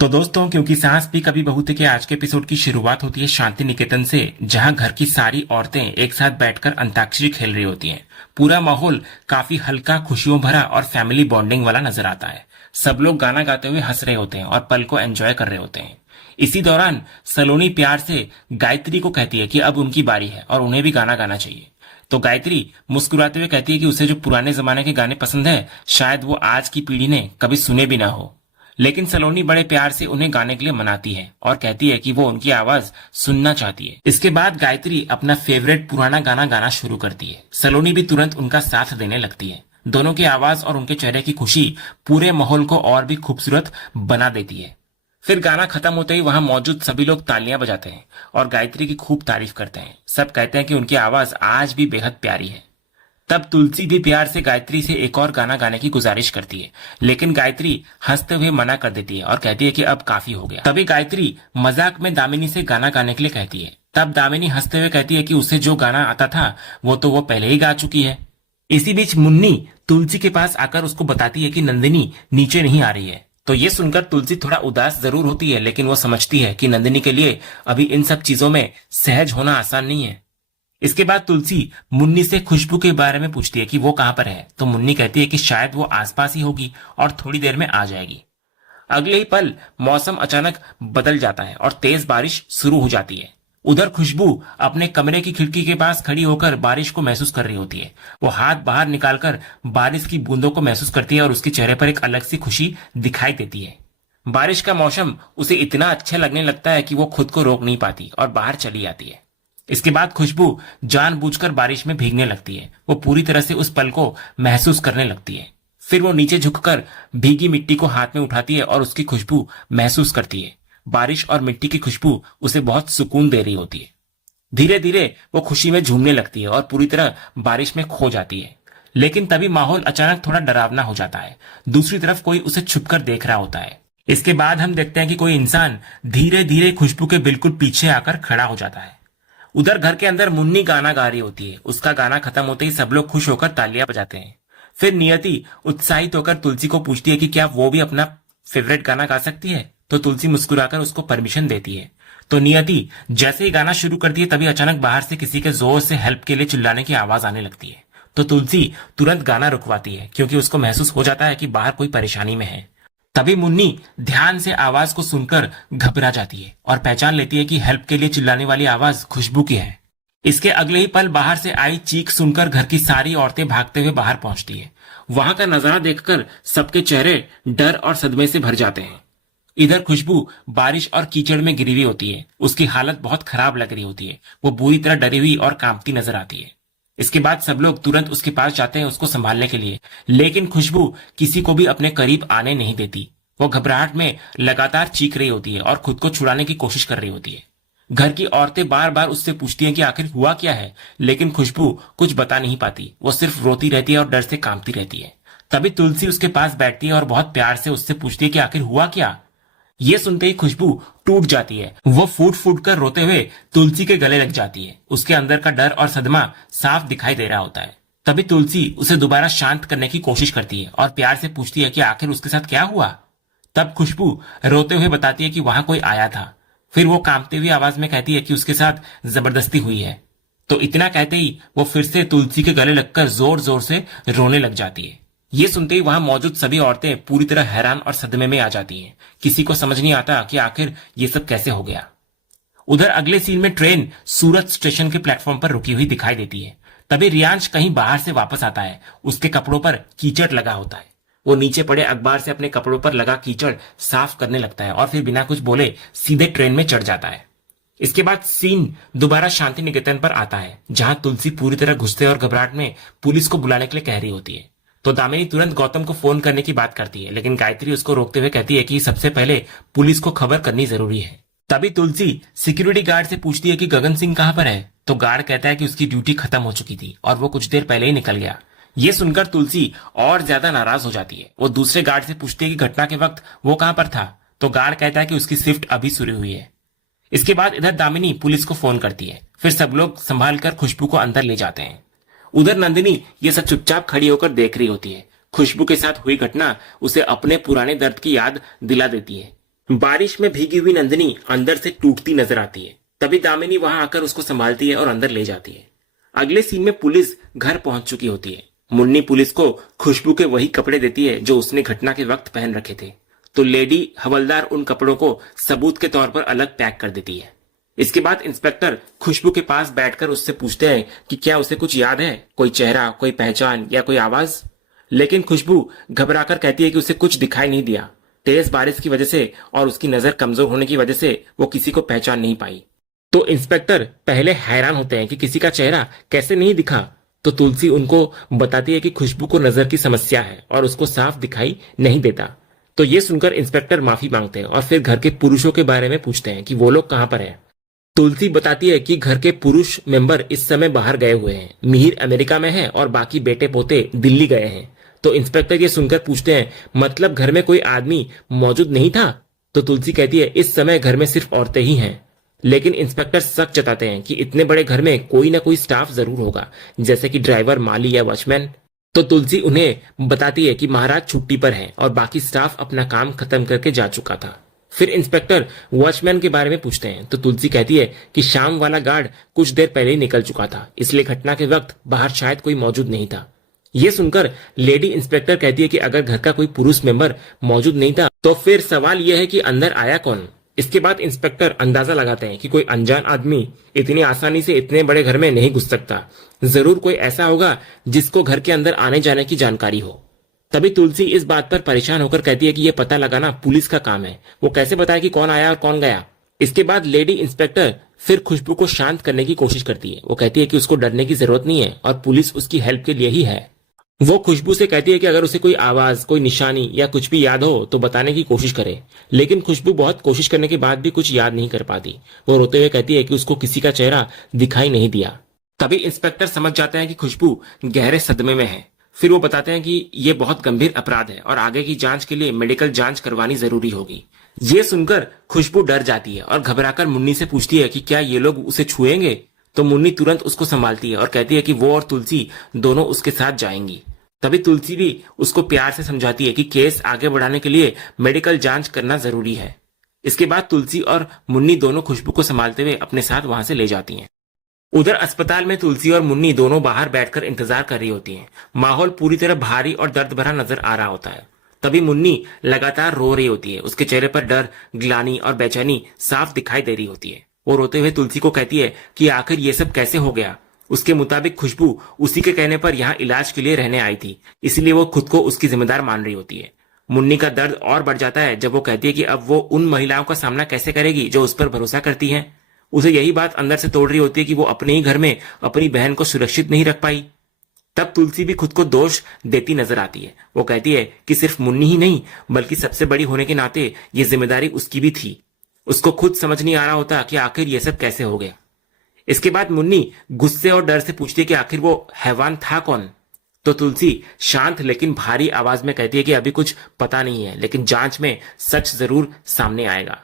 तो दोस्तों, क्योंकि सास भी कभी बहू थी के आज के एपिसोड की शुरुआत होती है शांति निकेतन से, जहां घर की सारी औरतें एक साथ बैठकर अंताक्षरी खेल रही होती हैं। पूरा माहौल काफी हल्का, खुशियों भरा और फैमिली बॉन्डिंग वाला नजर आता है। सब लोग गाना गाते हुए हंस रहे होते हैं और पल को एंजॉय कर रहे होते हैं। इसी दौरान सलोनी प्यार से गायत्री को कहती है कि अब उनकी बारी है और उन्हें भी गाना गाना चाहिए। तो गायत्री मुस्कुराते हुए कहती है कि उसे जो पुराने जमाने के गाने पसंद है, शायद वो आज की पीढ़ी ने कभी सुने भी ना हो। लेकिन सलोनी बड़े प्यार से उन्हें गाने के लिए मनाती है और कहती है कि वो उनकी आवाज सुनना चाहती है। इसके बाद गायत्री अपना फेवरेट पुराना गाना गाना शुरू करती है। सलोनी भी तुरंत उनका साथ देने लगती है। दोनों की आवाज और उनके चेहरे की खुशी पूरे माहौल को और भी खूबसूरत बना देती है। फिर गाना खत्म होते ही वहां मौजूद सभी लोग तालियां बजाते हैं और गायत्री की खूब तारीफ करते हैं। सब कहते हैं कि उनकी आवाज आज भी बेहद प्यारी है। तब तुलसी भी प्यार से गायत्री से एक और गाना गाने की गुजारिश करती है, लेकिन गायत्री हंसते हुए मना कर देती है और कहती है कि अब काफी हो गया। तभी गायत्री मजाक में दामिनी से गाना गाने के लिए कहती है। तब दामिनी हंसते हुए कहती है कि उसे जो गाना आता था वो तो वो पहले ही गा चुकी है। इसी बीच मुन्नी तुलसी के पास आकर उसको बताती है कि नंदिनी नीचे नहीं आ रही है। तो ये सुनकर तुलसी थोड़ा उदास जरूर होती है, लेकिन वो समझती है कि नंदिनी के लिए अभी इन सब चीजों में सहज होना आसान नहीं है। इसके बाद तुलसी मुन्नी से खुशबू के बारे में पूछती है कि वो कहां पर है। तो मुन्नी कहती है कि शायद वो आसपास ही होगी और थोड़ी देर में आ जाएगी। अगले ही पल मौसम अचानक बदल जाता है और तेज बारिश शुरू हो जाती है। उधर खुशबू अपने कमरे की खिड़की के पास खड़ी होकर बारिश को महसूस कर रही होती है। वो हाथ बाहर निकालकर बारिश की बूंदों को महसूस करती है और उसके चेहरे पर एक अलग सी खुशी दिखाई देती है। बारिश का मौसम उसे इतना अच्छा लगने लगता है कि वो खुद को रोक नहीं पाती और बाहर चली आती है। इसके बाद खुशबू जानबूझकर बारिश में भीगने लगती है। वो पूरी तरह से उस पल को महसूस करने लगती है। फिर वो नीचे झुककर भीगी मिट्टी को हाथ में उठाती है और उसकी खुशबू महसूस करती है। बारिश और मिट्टी की खुशबू उसे बहुत सुकून दे रही होती है। धीरे धीरे वो खुशी में झूमने लगती है और पूरी तरह बारिश में खो जाती है। लेकिन तभी माहौल अचानक थोड़ा डरावना हो जाता है। दूसरी तरफ कोई उसे छुपकर देख रहा होता है। इसके बाद हम देखते हैं कि कोई इंसान धीरे धीरे खुशबू के बिल्कुल पीछे आकर खड़ा हो जाता है। उधर घर के अंदर मुन्नी गाना गा रही होती है। उसका गाना खत्म होते ही सब लोग खुश होकर तालियां बजाते हैं। फिर नियति उत्साहित होकर तुलसी को पूछती है कि क्या वो भी अपना फेवरेट गाना गा सकती है। तो तुलसी मुस्कुराकर उसको परमिशन देती है। तो नियति जैसे ही गाना शुरू करती है, तभी अचानक बाहर से किसी के जोर से हेल्प के लिए चिल्लाने की आवाज आने लगती है। तो तुलसी तुरंत गाना रुकवाती है, क्योंकि उसको महसूस हो जाता है कि बाहर कोई परेशानी में है। तभी मुन्नी ध्यान से आवाज को सुनकर घबरा जाती है और पहचान लेती है कि हेल्प के लिए चिल्लाने वाली आवाज खुशबू की है। इसके अगले ही पल बाहर से आई चीख सुनकर घर की सारी औरतें भागते हुए बाहर पहुंचती है। वहां का नजारा देखकर सबके चेहरे डर और सदमे से भर जाते हैं। इधर खुशबू बारिश और कीचड़ में गिरी हुई होती है। उसकी हालत बहुत खराब लग रही होती है। वो बुरी तरह डरी हुई और कांपती नजर आती है। इसके बाद सब लोग तुरंत उसके पास जाते हैं उसको संभालने के लिए, लेकिन खुशबू किसी को भी अपने करीब आने नहीं देती। वो घबराहट में लगातार चीख रही होती है और खुद को छुड़ाने की कोशिश कर रही होती है। घर की औरतें बार बार उससे पूछती हैं कि आखिर हुआ क्या है, लेकिन खुशबू कुछ बता नहीं पाती। वो सिर्फ रोती रहती है और डर से कांपती रहती है। तभी तुलसी उसके पास बैठती है और बहुत प्यार से उससे पूछती है कि आखिर हुआ क्या। ये सुनते ही खुशबू टूट जाती है। वो फूट फूट कर रोते हुए तुलसी के गले लग जाती है। उसके अंदर का डर और सदमा साफ दिखाई दे रहा होता है। तभी तुलसी उसे दोबारा शांत करने की कोशिश करती है और प्यार से पूछती है कि आखिर उसके साथ क्या हुआ। तब खुशबू रोते हुए बताती है कि वहां कोई आया था। फिर वो कांपते हुई आवाज में कहती है कि उसके साथ जबरदस्ती हुई है। तो इतना कहते ही वो फिर से तुलसी के गले लगकर जोर जोर से रोने लग जाती है। ये सुनते ही वहां मौजूद सभी औरतें पूरी तरह हैरान और सदमे में आ जाती हैं। किसी को समझ नहीं आता कि आखिर ये सब कैसे हो गया। उधर अगले सीन में ट्रेन सूरत स्टेशन के प्लेटफॉर्म पर रुकी हुई दिखाई देती है। तभी रियांश कहीं बाहर से वापस आता है। उसके कपड़ों पर कीचड़ लगा होता है। वो नीचे पड़े अखबार से अपने कपड़ों पर लगा कीचड़ साफ करने लगता है और फिर बिना कुछ बोले सीधे ट्रेन में चढ़ जाता है। इसके बाद सीन दोबारा शांति निकेतन पर आता है, जहां तुलसी पूरी तरह गुस्से और घबराहट में पुलिस को बुलाने के लिए कह रही होती है। तो दामिनी तुरंत गौतम को फोन करने की बात करती है, लेकिन गायत्री उसको रोकते हुए कहती है कि सबसे पहले पुलिस को खबर करनी जरूरी है। तभी तुलसी सिक्योरिटी गार्ड से पूछती है कि गगन सिंह कहां पर है। तो गार्ड कहता है कि उसकी ड्यूटी खत्म हो चुकी थी और वो कुछ देर पहले ही निकल गया। ये सुनकर तुलसी और ज्यादा नाराज हो जाती है। वो दूसरे गार्ड से पूछती है कि घटना के वक्त वो कहां पर था। तो गार्ड कहता है कि उसकी शिफ्ट अभी शुरू हुई है। इसके बाद इधर दामिनी पुलिस को फोन करती है। फिर सब लोग संभाल कर खुशबू को अंदर ले जाते हैं। उधर नंदिनी ये सब चुपचाप खड़ी होकर देख रही होती है। खुशबू के साथ हुई घटना उसे अपने पुराने दर्द की याद दिला देती है। बारिश में भीगी हुई नंदिनी अंदर से टूटती नजर आती है। तभी दामिनी वहां आकर उसको संभालती है और अंदर ले जाती है। अगले सीन में पुलिस घर पहुंच चुकी होती है। मुन्नी पुलिस को खुशबू के वही कपड़े देती है जो उसने घटना के वक्त पहन रखे थे। तो लेडी हवलदार उन कपड़ों को सबूत के तौर पर अलग पैक कर देती है। इसके बाद इंस्पेक्टर खुशबू के पास बैठकर उससे पूछते हैं कि क्या उसे कुछ याद है, कोई चेहरा, कोई पहचान या कोई आवाज। लेकिन खुशबू घबराकर कहती है कि उसे कुछ दिखाई नहीं दिया। तेज बारिश की वजह से और उसकी नजर कमजोर होने की वजह से वो किसी को पहचान नहीं पाई। तो इंस्पेक्टर पहले हैरान होते हैं कि किसी का चेहरा कैसे नहीं दिखा। तो तुलसी उनको बताती है कि खुशबू को नजर की समस्या है और उसको साफ दिखाई नहीं देता। तो ये सुनकर इंस्पेक्टर माफी मांगते हैं और फिर घर के पुरुषों के बारे में पूछते हैं कि वो लोग कहाँ पर हैं। तुलसी बताती है कि घर के पुरुष मेंबर इस समय बाहर गए हुए हैं। मिहिर अमेरिका में है और बाकी बेटे पोते दिल्ली गए हैं। तो इंस्पेक्टर ये सुनकर पूछते हैं, मतलब घर में कोई आदमी मौजूद नहीं था? तो तुलसी कहती है, इस समय घर में सिर्फ औरतें ही हैं। लेकिन इंस्पेक्टर शक जताते हैं कि इतने बड़े घर में कोई ना कोई स्टाफ जरूर होगा, जैसे कि ड्राइवर, माली या वॉचमैन। तो तुलसी उन्हें बताती है कि महाराज छुट्टी पर हैं और बाकी स्टाफ अपना काम खत्म करके जा चुका था। फिर इंस्पेक्टर वॉचमैन के बारे में पूछते हैं। तो तुलसी कहती है कि शाम वाला गार्ड कुछ देर पहले ही निकल चुका था, इसलिए घटना के वक्त बाहर शायद कोई मौजूद नहीं था। ये सुनकर लेडी इंस्पेक्टर कहती है कि अगर घर का कोई पुरुष मेंबर मौजूद नहीं था तो फिर सवाल यह है कि अंदर आया कौन। इसके बाद इंस्पेक्टर अंदाजा लगाते हैं कि कोई अनजान आदमी इतनी आसानी से इतने बड़े घर में नहीं घुस सकता। जरूर कोई ऐसा होगा जिसको घर के अंदर आने जाने की जानकारी हो। तभी तुलसी इस बात पर परेशान होकर कहती है कि यह पता लगाना पुलिस का काम है, वो कैसे बताए कि कौन आया और कौन गया। इसके बाद लेडी इंस्पेक्टर फिर खुशबू को शांत करने की कोशिश करती है। वो कहती है कि उसको डरने की जरूरत नहीं है और पुलिस उसकी हेल्प के लिए ही है। वो खुशबू से कहती है कि अगर उसे कोई आवाज, कोई निशानी या कुछ भी याद हो तो बताने की कोशिश करे। लेकिन खुशबू बहुत कोशिश करने के बाद भी कुछ याद नहीं कर पाती। वो रोते हुए कहती है कि उसको किसी का चेहरा दिखाई नहीं दिया। तभी इंस्पेक्टर समझ जाते हैं कि खुशबू गहरे सदमे में है। फिर वो बताते हैं कि ये बहुत गंभीर अपराध है और आगे की जांच के लिए मेडिकल जांच करवानी जरूरी होगी। ये सुनकर खुशबू डर जाती है और घबराकर मुन्नी से पूछती है कि क्या ये लोग उसे छुएंगे। तो मुन्नी तुरंत उसको संभालती है और कहती है कि वो और तुलसी दोनों उसके साथ जाएंगी। तभी तुलसी भी उसको प्यार से समझाती है कि केस आगे बढ़ाने के लिए मेडिकल जांच करना जरूरी है। इसके बाद तुलसी और मुन्नी दोनों खुशबू को संभालते हुए अपने साथ वहां से ले जाती हैं। उधर अस्पताल में तुलसी और मुन्नी दोनों बाहर बैठकर इंतजार कर रही होती हैं। माहौल पूरी तरह भारी और दर्द भरा नजर आ रहा होता है। तभी मुन्नी लगातार रो रही होती है। उसके चेहरे पर डर, ग्लानि और बेचैनी साफ दिखाई दे रही होती है। वो रोते हुए तुलसी को कहती है कि आखिर ये सब कैसे हो गया। उसके मुताबिक खुशबू उसी के कहने पर यहाँ इलाज के लिए रहने आई थी, इसलिए वो खुद को उसकी जिम्मेदार मान रही होती है। मुन्नी का दर्द और बढ़ जाता है जब वो कहती है कि अब वो उन महिलाओं का सामना कैसे करेगी जो उस पर भरोसा करती हैं। उसे यही बात अंदर से तोड़ रही होती है कि वो अपने ही घर में अपनी बहन को सुरक्षित नहीं रख पाई। तब तुलसी भी खुद को दोष देती नजर आती है। वो कहती है कि सिर्फ मुन्नी ही नहीं बल्कि सबसे बड़ी होने के नाते ये जिम्मेदारी उसकी भी थी। उसको खुद समझ नहीं आ रहा होता कि आखिर ये सब कैसे हो गया। इसके बाद मुन्नी गुस्से और डर से पूछती है कि आखिर वो हैवान था कौन। तो तुलसी शांत लेकिन भारी आवाज में कहती है कि अभी कुछ पता नहीं है, लेकिन जांच में सच जरूर सामने आएगा।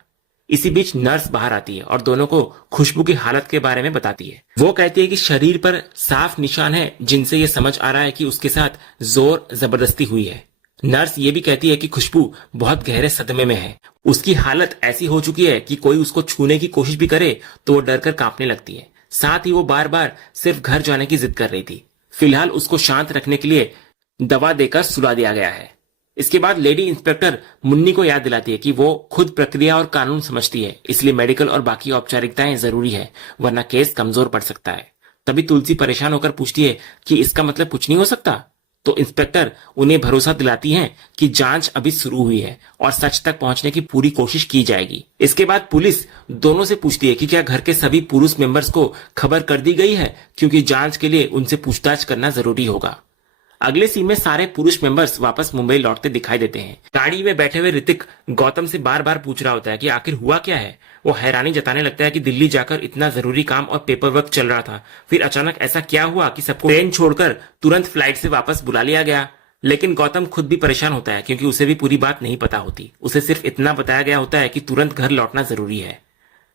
इसी बीच नर्स बाहर आती है और दोनों को खुशबू की हालत के बारे में बताती है। वो कहती है कि शरीर पर साफ निशान है जिनसे ये समझ आ रहा है कि उसके साथ जोर जबरदस्ती हुई है। नर्स ये भी कहती है कि खुशबू बहुत गहरे सदमे में है। उसकी हालत ऐसी हो चुकी है कि कोई उसको छूने की कोशिश भी करे तो वो डरकर कांपने लगती है। साथ ही वो बार बार सिर्फ घर जाने की जिद कर रही थी। फिलहाल उसको शांत रखने के लिए दवा देकर सुला दिया गया है। इसके बाद लेडी इंस्पेक्टर मुन्नी को याद दिलाती है कि वो खुद प्रक्रिया और कानून समझती है, इसलिए मेडिकल और बाकी औपचारिकताएं जरूरी है, वरना केस कमजोर पड़ सकता है। तभी तुलसी परेशान होकर पूछती है कि इसका मतलब कुछ नहीं हो सकता। तो इंस्पेक्टर उन्हें भरोसा दिलाती हैं कि जांच अभी शुरू हुई है और सच तक पहुंचने की पूरी कोशिश की जाएगी। इसके बाद पुलिस दोनों से पूछती है कि क्या घर के सभी पुरुष मेंबर्स को खबर कर दी गई है, क्योंकि जांच के लिए उनसे पूछताछ करना जरूरी होगा। अगले सीन में सारे पुरुष मेंबर्स वापस मुंबई लौटते दिखाई देते हैं। गाड़ी में बैठे हुए ऋतिक गौतम से बार बार पूछ रहा होता है कि आखिर हुआ क्या है। वो हैरानी जताने लगता है कि दिल्ली जाकर इतना जरूरी काम और पेपर वर्क चल रहा था, फिर अचानक ऐसा क्या हुआ कि सबको ट्रेन छोड़कर तुरंत फ्लाइट से वापस बुला लिया गया। लेकिन गौतम खुद भी परेशान होता है क्योंकि उसे भी पूरी बात नहीं पता होती। उसे सिर्फ इतना बताया गया होता है कि तुरंत घर लौटना जरूरी है।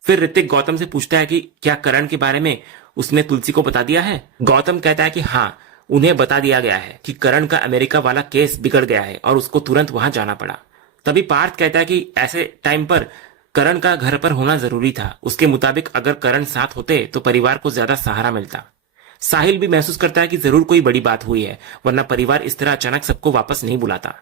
फिर ऋतिक गौतम से पूछता है कि क्या करण के बारे में उसने तुलसी को बता दिया है। गौतम कहता है कि हाँ, उन्हें बता दिया गया है कि करण का अमेरिका वाला केस बिगड़ गया है और उसको तुरंत वहां जाना पड़ा। तभी पार्थ कहता है कि ऐसे टाइम पर करण का घर पर होना जरूरी था। उसके मुताबिक अगर करण साथ होते तो परिवार को ज्यादा सहारा मिलता। साहिल भी महसूस करता है कि जरूर कोई बड़ी बात हुई है, वरना परिवार इस तरह अचानक सबको वापस नहीं बुलाता।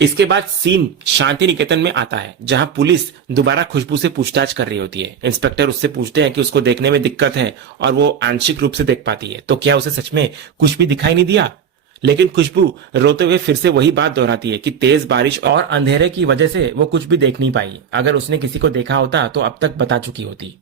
इसके बाद सीन शांति निकेतन में आता है, जहां पुलिस दोबारा खुशबू से पूछताछ कर रही होती है। इंस्पेक्टर उससे पूछते हैं कि उसको देखने में दिक्कत है और वो आंशिक रूप से देख पाती है, तो क्या उसे सच में कुछ भी दिखाई नहीं दिया। लेकिन खुशबू रोते हुए फिर से वही बात दोहराती है कि तेज बारिश और अंधेरे की वजह से वो कुछ भी देख नहीं पाई। अगर उसने किसी को देखा होता तो अब तक बता चुकी होती।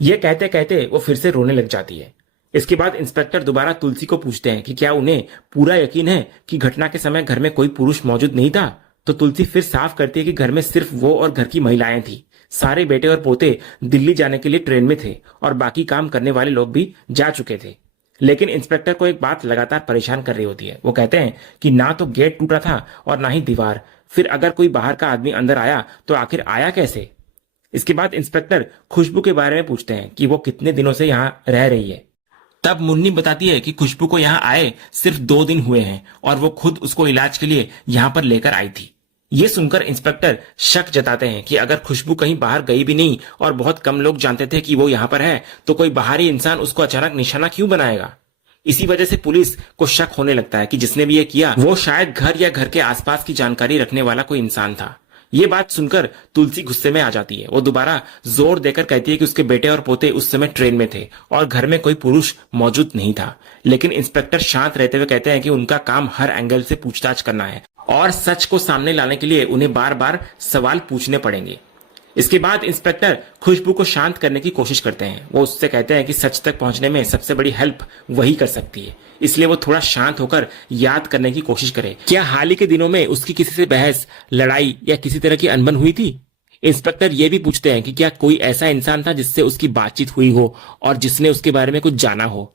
ये कहते कहते वो फिर से रोने लग जाती है। इसके बाद इंस्पेक्टर दोबारा तुलसी को पूछते हैं कि क्या उन्हें पूरा यकीन है कि घटना के समय घर में कोई पुरुष मौजूद नहीं था। तो तुलसी फिर साफ करती है कि घर में सिर्फ वो और घर की महिलाएं थी। सारे बेटे और पोते दिल्ली जाने के लिए ट्रेन में थे और बाकी काम करने वाले लोग भी जा चुके थे। लेकिन इंस्पेक्टर को एक बात लगातार परेशान कर रही होती है। वो कहते हैं कि ना तो गेट टूटा था और ना ही दीवार, फिर अगर कोई बाहर का आदमी अंदर आया तो आखिर आया कैसे। इसके बाद इंस्पेक्टर खुशबू के बारे में पूछते हैं कि वो कितने दिनों से यहाँ रह रही है। तब मुन्नी बताती है कि खुशबू को यहाँ आए सिर्फ 2 दिन हुए हैं और वो खुद उसको इलाज के लिए यहाँ पर लेकर आई थी। ये सुनकर इंस्पेक्टर शक जताते हैं कि अगर खुशबू कहीं बाहर गई भी नहीं और बहुत कम लोग जानते थे कि वो यहाँ पर है, तो कोई बाहरी इंसान उसको अचानक निशाना क्यों बनाएगा। इसी वजह से पुलिस को शक होने लगता है कि जिसने भी ये किया वो शायद घर या घर के आसपास की जानकारी रखने वाला कोई इंसान था। ये बात सुनकर तुलसी गुस्से में आ जाती है। वो दोबारा जोर देकर कहती है कि उसके बेटे और पोते उस समय ट्रेन में थे और घर में कोई पुरुष मौजूद नहीं था। लेकिन इंस्पेक्टर शांत रहते हुए कहते हैं कि उनका काम हर एंगल से पूछताछ करना है और सच को सामने लाने के लिए उन्हें बार बार सवाल पूछने पड़ेंगे। इसके बाद इंस्पेक्टर खुशबू को शांत करने की कोशिश करते हैं। वो उससे कहते हैं कि सच तक पहुंचने में सबसे बड़ी हेल्प वही कर सकती है, इसलिए वो थोड़ा शांत होकर याद करने की कोशिश करे। क्या हाल ही के दिनों में उसकी किसी से बहस, लड़ाई या किसी तरह की अनबन हुई थी। इंस्पेक्टर ये भी पूछते हैं कि क्या कोई ऐसा इंसान था जिससे उसकी बातचीत हुई हो और जिसने उसके बारे में कुछ जाना हो।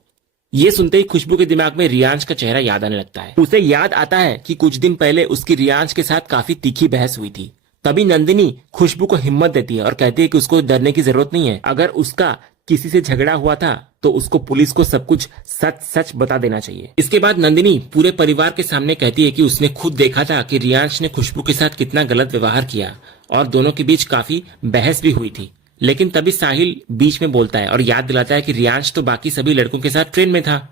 ये सुनते ही खुशबू के दिमाग में रियांश का चेहरा याद आने लगता है। उसे याद आता है कि कुछ दिन पहले उसकी रियांश के साथ काफी तीखी बहस हुई थी। तभी नंदिनी खुशबू को हिम्मत देती है और कहती है कि उसको डरने की जरूरत नहीं है। अगर उसका किसी से झगड़ा हुआ था तो उसको पुलिस को सब कुछ सच सच बता देना चाहिए। इसके बाद नंदिनी पूरे परिवार के सामने कहती है कि उसने खुद देखा था कि रियांश ने खुशबू के साथ कितना गलत व्यवहार किया और दोनों के बीच काफी बहस भी हुई थी। लेकिन तभी साहिल बीच में बोलता है और याद दिलाता है कि रियांश तो बाकी सभी लड़कों के साथ ट्रेन में था।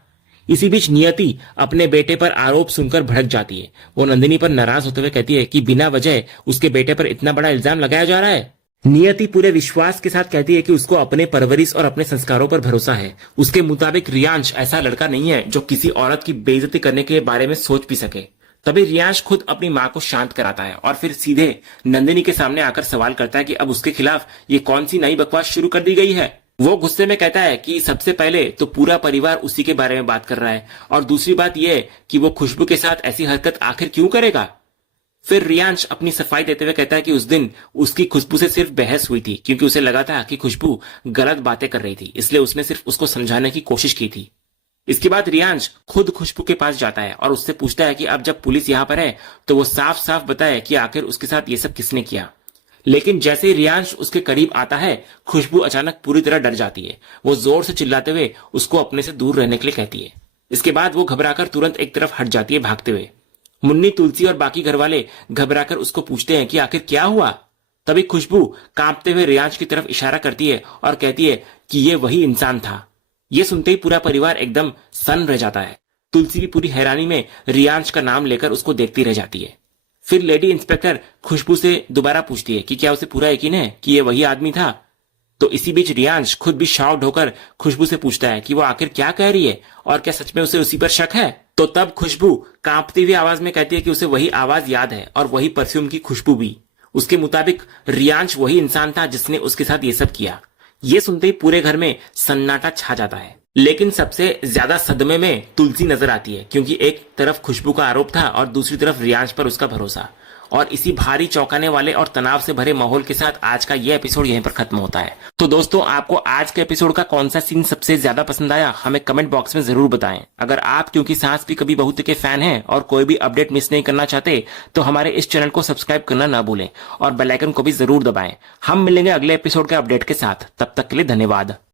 इसी बीच नियति अपने बेटे पर आरोप सुनकर भड़क जाती है। वो नंदिनी पर नाराज होते हुए कहती है कि बिना वजह उसके बेटे पर इतना बड़ा इल्जाम लगाया जा रहा है। नियति पूरे विश्वास के साथ कहती है कि उसको अपने परवरिश और अपने संस्कारों पर भरोसा है। उसके मुताबिक रियांश ऐसा लड़का नहीं है जो किसी औरत की बेइज्जती करने के बारे में सोच भी सके। तभी रियांश खुद अपनी माँ को शांत कराता है और फिर सीधे नंदिनी के सामने आकर सवाल करता है कि अब उसके खिलाफ ये कौन सी नई बकवास शुरू कर दी गई है। वो गुस्से में कहता है कि सबसे पहले तो पूरा परिवार उसी के बारे में बात कर रहा है और दूसरी बात यह कि वो खुशबू के साथ ऐसी हरकत आखिर क्यों करेगा। फिर रियांश अपनी सफाई देते हुए कहता है कि उस दिन उसकी खुशबू से सिर्फ बहस हुई थी क्योंकि उसे लगा था कि खुशबू गलत बातें कर रही थी, इसलिए उसने सिर्फ उसको समझाने की कोशिश की थी। इसके बाद रियांश खुद खुशबू के पास जाता है और उससे पूछता है कि अब जब पुलिस यहाँ पर है तो वो साफ साफ बताए कि आखिर उसके साथ ये सब किसने किया। लेकिन जैसे ही रियांश उसके करीब आता है, खुशबू अचानक पूरी तरह डर जाती है। वो जोर से चिल्लाते हुए उसको अपने से दूर रहने के लिए कहती है। इसके बाद वो घबराकर तुरंत एक तरफ हट जाती है भागते हुए। मुन्नी, तुलसी और बाकी घर वाले घबराकर उसको पूछते हैं कि आखिर क्या हुआ। तभी खुशबू कांपते हुए रियांश की तरफ इशारा करती है और कहती है कि ये वही इंसान था। ये सुनते ही पूरा परिवार एकदम सन्न रह जाता है। तुलसी भी पूरी हैरानी में रियांश का नाम लेकर उसको देखती रह जाती है। फिर लेडी इंस्पेक्टर खुशबू से दोबारा पूछती है कि क्या उसे पूरा यकीन है कि ये वही आदमी था। तो इसी बीच रियांश खुद भी शॉक्ड होकर खुशबू से पूछता है कि वो आखिर क्या कह रही है और क्या सच में उसे उसी पर शक है। तो तब खुशबू कांपती हुई आवाज में कहती है कि उसे वही आवाज याद है और वही परफ्यूम की खुशबू भी। उसके मुताबिक रियांश वही इंसान था जिसने उसके साथ ये सब किया। ये सुनते ही पूरे घर में सन्नाटा छा जाता है। लेकिन सबसे ज्यादा सदमे में तुलसी नजर आती है क्योंकि एक तरफ खुशबू का आरोप था और दूसरी तरफ रियांश पर उसका भरोसा। और इसी भारी चौंकाने वाले और तनाव से भरे माहौल के साथ आज का ये एपिसोड यहीं पर खत्म होता है। तो दोस्तों, आपको आज के एपिसोड का कौन सा सीन सबसे ज्यादा पसंद आया हमें कमेंट बॉक्स में जरूर बताएं। अगर आप क्योंकि सास भी कभी बहू के फैन हैं और कोई भी अपडेट मिस नहीं करना चाहते तो हमारे इस चैनल को सब्सक्राइब करना ना भूलें और बेल आइकन को भी जरूर दबाएं। हम मिलेंगे अगले एपिसोड के अपडेट के साथ। तब तक के लिए धन्यवाद।